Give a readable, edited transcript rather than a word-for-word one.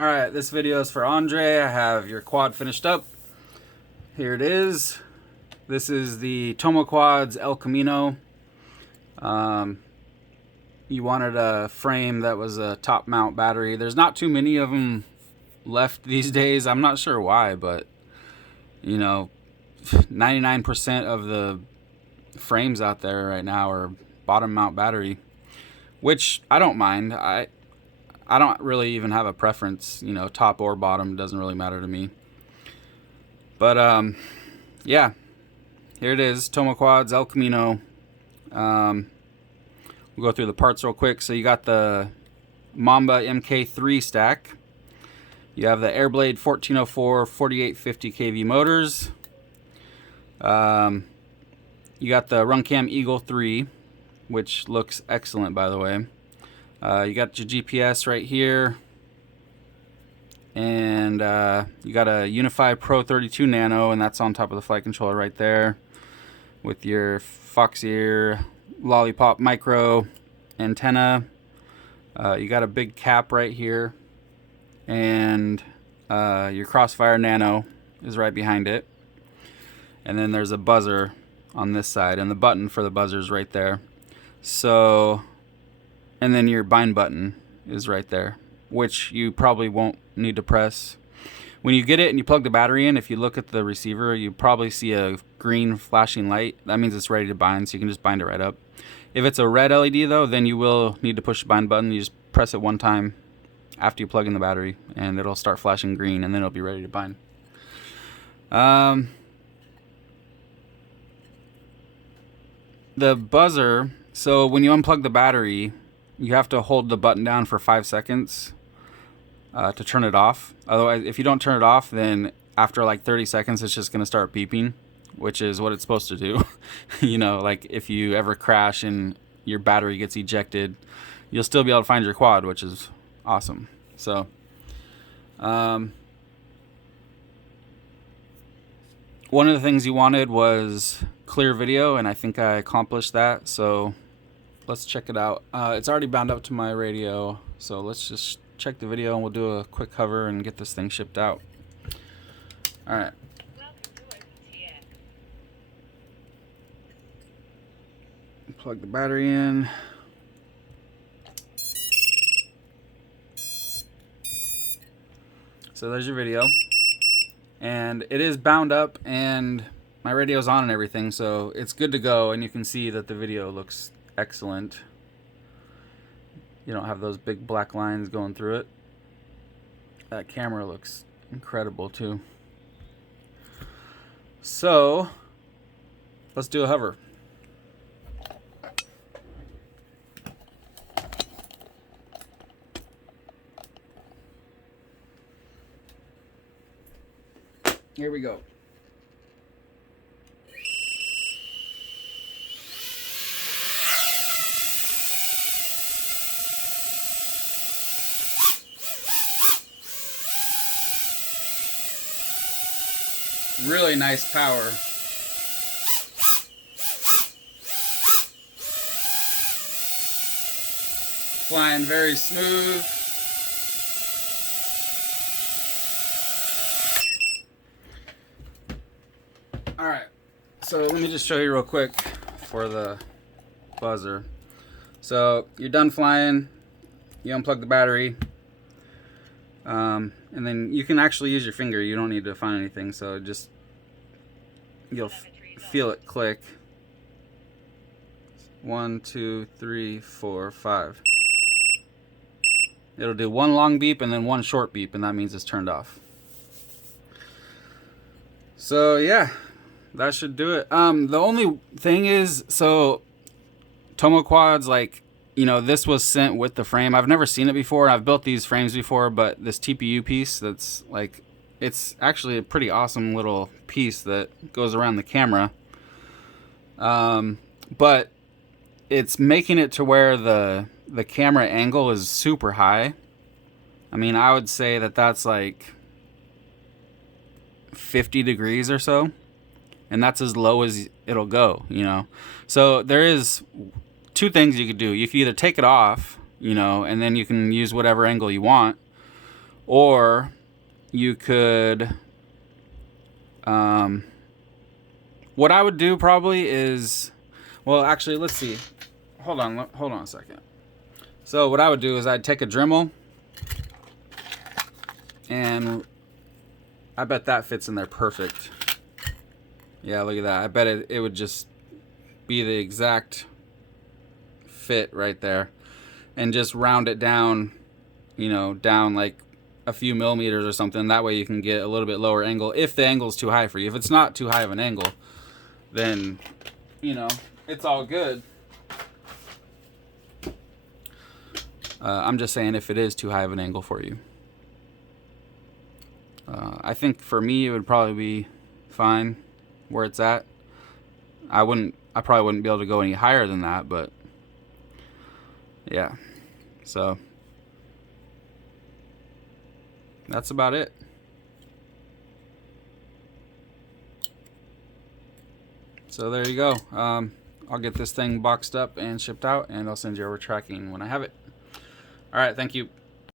Alright, this video is for Andre. I have your quad finished up. Here it is. This is the Tomo Quad's El Camino. You wanted a frame that was a top mount battery. There's not too many of them left these days. I'm not sure why, but you know, 99% of the frames out there right now are bottom mount battery, which I don't mind. I don't really even have a preference, you know, top or bottom, doesn't really matter to me. But yeah, here it is, Tomo Quad's El Camino. We'll go through the parts real quick. So you got the Mamba MK3 stack. You have the Airblade 1404 4850 kV motors. You got the Runcam Eagle 3, which looks excellent, by the way. You got your GPS right here, and you got a Unify Pro 32 Nano, and that's on top of the flight controller right there, with your Fox Ear Lollipop Micro antenna. You got a big cap right here, and your Crossfire Nano is right behind it, and then there's a buzzer on this side, and the button for the buzzer is right there. So, and then your bind button is right there, which you probably won't need to press. When you get it and you plug the battery in, if you look at the receiver, you probably see a green flashing light. That means it's ready to bind, so you can just bind it right up. If it's a red LED though, then you will need to push the bind button. You just press it one time after you plug in the battery, and it'll start flashing green, and then it'll be ready to bind. The buzzer, so when you unplug the battery, you have to hold the button down for 5 seconds to turn it off. Otherwise, if you don't turn it off, then after like 30 seconds, it's just going to start beeping, which is what it's supposed to do. You know, like if you ever crash and your battery gets ejected, you'll still be able to find your quad, which is awesome. So, one of the things you wanted was clear video, and I think I accomplished that. So let's check it out. It's already bound up to my radio, so let's just check the video and we'll do a quick hover and get this thing shipped out. Alright. Plug the battery in. So there's your video. And it is bound up and my radio's on and everything, so it's good to go, and you can see that the video looks excellent. You don't have those big black lines going through it. That camera looks incredible too. So let's do a hover. Here we go. Really nice power. Flying very smooth. Alright, so let me just show you real quick for the buzzer. So you're done flying, you unplug the battery, and then you can actually use your finger. You don't need to find anything, so just you'll feel it click. 1, 2, 3, 4, 5. It'll do one long beep and then one short beep, and that means it's turned off. So yeah, that should do it. The only thing is, so Tomo Quads, like, you know, this was sent with the frame. I've never seen it before. I've built these frames before, but this TPU piece, that's like, it's actually a pretty awesome little piece that goes around the camera. But it's making it to where the camera angle is super high. I mean, I would say that that's like 50 degrees or so, and that's as low as it'll go, you know. So there is two things you could do. You can either take it off, you know, and then you can use whatever angle you want, Or you could, what I would do probably is, well, actually, let's see. Hold on a second. So what I would do is I'd take a Dremel, and I bet that fits in there perfect. Yeah, look at that. I bet it would just be the exact fit right there. And just round it down, you know, down like a few millimeters or something. That way you can get a little bit lower angle if the angle is too high for you. If it's not too high of an angle, then, you know, it's all good. I'm just saying if it is too high of an angle for you. I think for me it would probably be fine where it's at. I probably wouldn't be able to go any higher than that, but yeah. So that's about it. So there you go. I'll get this thing boxed up and shipped out, and I'll send you over tracking when I have it. All right, thank you.